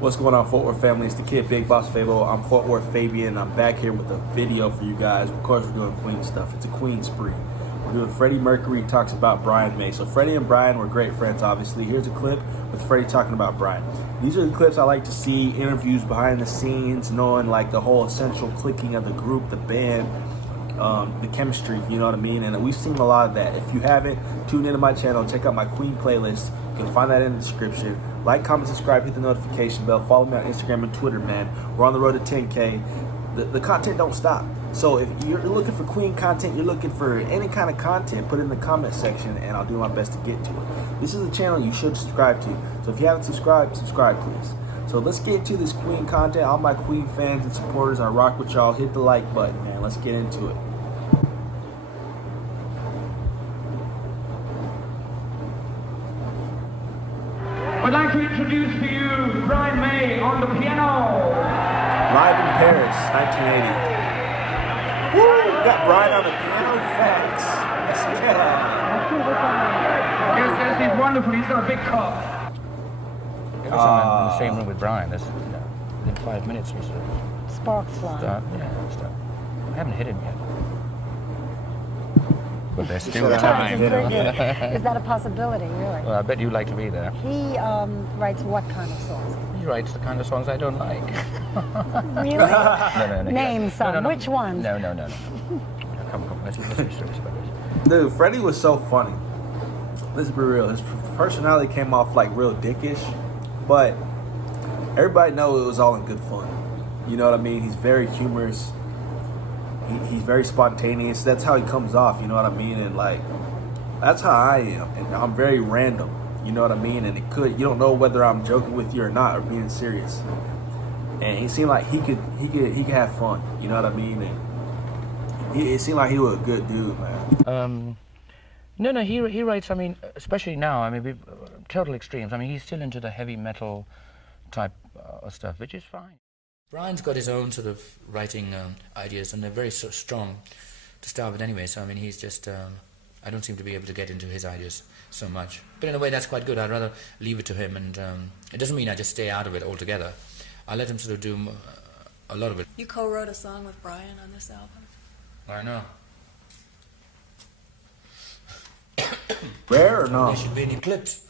What's going on, Fort Worth family? It's the kid, Big Boss Fabo. I'm Fort Worth Fabian. I'm back here with a video for you guys. Of course, we're doing Queen stuff. It's a Queen spree. We're doing Freddie Mercury talks about Brian May. So Freddie and Brian were great friends, obviously. Here's a clip with Freddie talking about Brian. These are the clips I like to see, interviews behind the scenes, knowing like the whole essential clicking of the group, the band, the chemistry, you know what I mean? And we've seen a lot of that. If you haven't, tune into my channel, check out my Queen playlist. You can find that in the description. Like, comment, subscribe, hit the notification bell. Follow me on Instagram and Twitter, man. We're on the road to 10K. The content don't stop. So if you're looking for Queen content, you're looking for any kind of content, put it in the comment section and I'll do my best to get to it. This is a channel you should subscribe to. So if you haven't subscribed, subscribe please. So let's get to this Queen content. All my Queen fans and supporters, I rock with y'all. Hit the like button, man. Let's get into it. I'd like to introduce to you Brian May on the piano. Live in Paris, 1980. Woo! Got Brian on the piano. Thanks. Yes, he's wonderful. He's got a big cough. It was in the same room with Brian. Within 5 minutes or so. Sparks flying. Start. I haven't hit him yet. But there's still Is time. that a possibility, really? Well, I bet you'd like to be there. He writes what kind of songs? He writes the kind of songs I don't like. Really? No. Name some. No. Which ones? No. Come. Let's be serious about this. Dude, Freddie was so funny. Let's be real. His personality came off like real dickish, but everybody knows it was all in good fun. You know what I mean? He's very humorous. He's very spontaneous. That's how he comes off, you know what I mean? And like, that's how I am. And I'm very random, you know what I mean? And you don't know whether I'm joking with you or not, or being serious. And he seemed like he could have fun, you know what I mean? And it seemed like he was a good dude, man. No, he writes, I mean, especially now, I mean, total extremes. I mean, he's still into the heavy metal type of stuff, which is fine. Brian's got his own sort of writing ideas, and they're very sort of strong to start with anyway, so I mean, he's just, I don't seem to be able to get into his ideas so much. But in a way, that's quite good. I'd rather leave it to him, and it doesn't mean I just stay out of it altogether. I let him sort of do a lot of it. You co-wrote a song with Brian on this album? I know. Rare or no? There should be any clips.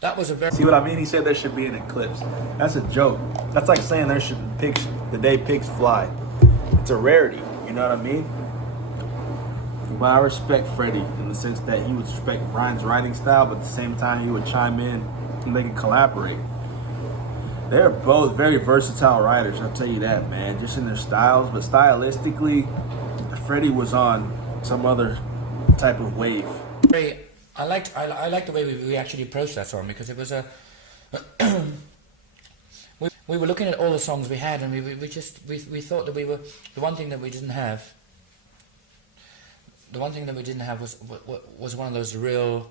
That was a very... See what I mean? He said there should be an eclipse. That's a joke. That's like saying there should be pigs, the day pigs fly. It's a rarity, you know what I mean? But I respect Freddie in the sense that he would respect Brian's writing style, but at the same time he would chime in and they can collaborate. They're both very versatile writers, I'll tell you that, man. Just in their styles, but stylistically, Freddie was on some other type of wave. I liked the way we actually approached that song, because it was a we were looking at all the songs we had, and we thought that we were the one thing that we didn't have. The one thing that we didn't have was one of those real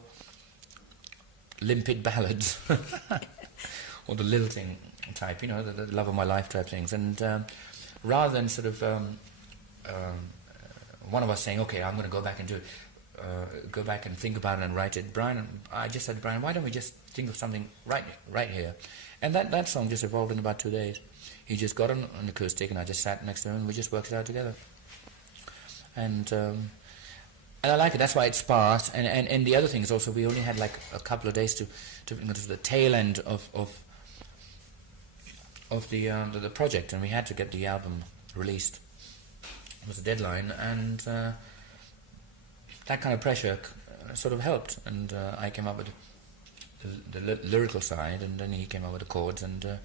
limpid ballads, or the lilting type, you know, the love of my life type things. And rather than sort of one of us saying, okay, I'm going to go back and do it. Go back and think about it and write it. I just said, Brian, why don't we just think of something right here? And that song just evolved in about 2 days. He just got on an acoustic, and I just sat next to him, and we just worked it out together. And I like it. That's why it's sparse. And the other thing is also, we only had like a couple of days to the tail end of the project, and we had to get the album released. It was a deadline, and that kind of pressure sort of helped, and I came up with the lyrical side, and then he came up with the chords, and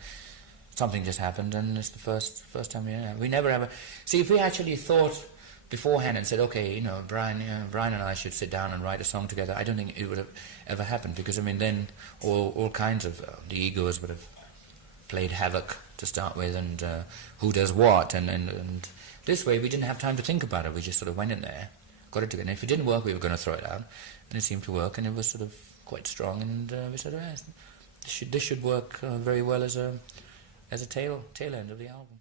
something just happened, and it's the first time we never ever... See, if we actually thought beforehand and said, okay, you know, Brian and I should sit down and write a song together, I don't think it would have ever happened, because, I mean, then all kinds of the egos would have played havoc to start with, and who does what, and this way we didn't have time to think about it. We just sort of went in there, got it together, and if it didn't work, we were going to throw it out, and it seemed to work, and it was sort of quite strong, and we said, oh, yes, this should work very well as a tail end of the album.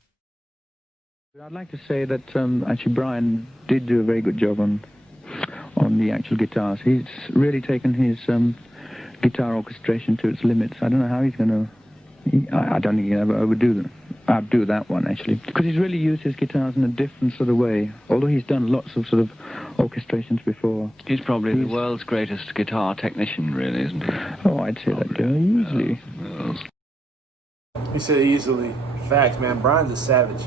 I'd like to say that actually Brian did do a very good job on the actual guitars. He's really taken his guitar orchestration to its limits. I don't know how he's going to... I don't think he'll ever outdo that one, actually. Because he's really used his guitars in a different sort of way. Although he's done lots of sort of orchestrations before. He's probably the world's greatest guitar technician, really, isn't he? Oh, I'd say that, easily. He said easily. Facts, man. Brian's a savage.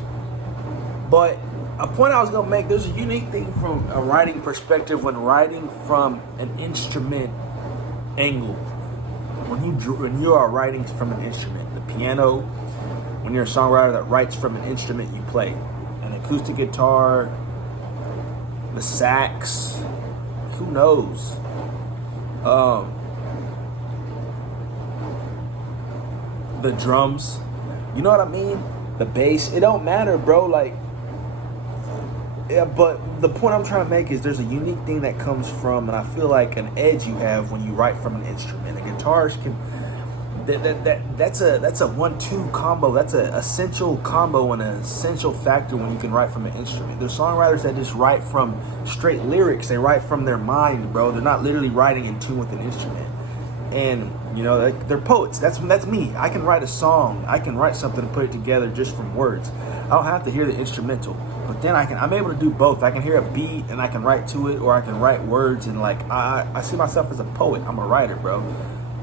But a point I was going to make, there's a unique thing from a writing perspective when writing from an instrument angle. When you are writing from an instrument, the piano, when you're a songwriter that writes from an instrument you play, an acoustic guitar, the sax, who knows? The drums, you know what I mean? The bass, it don't matter, bro. Like, yeah, but the point I'm trying to make is there's a unique thing that comes from, and I feel like an edge you have when you write from an instrument. The guitars can, that's a 1-2 combo. That's an essential combo and an essential factor when you can write from an instrument. There's songwriters that just write from straight lyrics. They write from their mind, bro. They're not literally writing in tune with an instrument. And you know, they're poets. That's me. I can write a song. I can write something and put it together just from words. I don't have to hear the instrumental. But then I'm able to do both. I can hear a beat and I can write to it, or I can write words and like I see myself as a poet. I'm a writer, bro.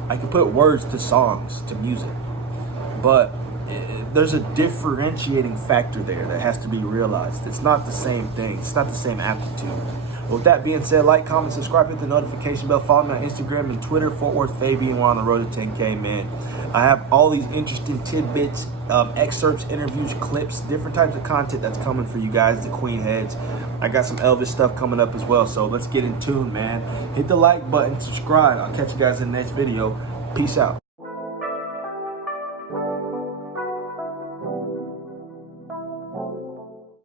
I can put words to songs, to music. But there's a differentiating factor there that has to be realized. It's not the same thing. It's not the same aptitude. With that being said, like, comment, subscribe, hit the notification bell, follow me on Instagram and Twitter, Fort Worth Fabian. We're on the road to 10K, man. I have all these interesting tidbits, excerpts, interviews, clips, different types of content that's coming for you guys, the Queen heads. I got some Elvis stuff coming up as well, so let's get in tune, man. Hit the like button, subscribe. I'll catch you guys in the next video. Peace out.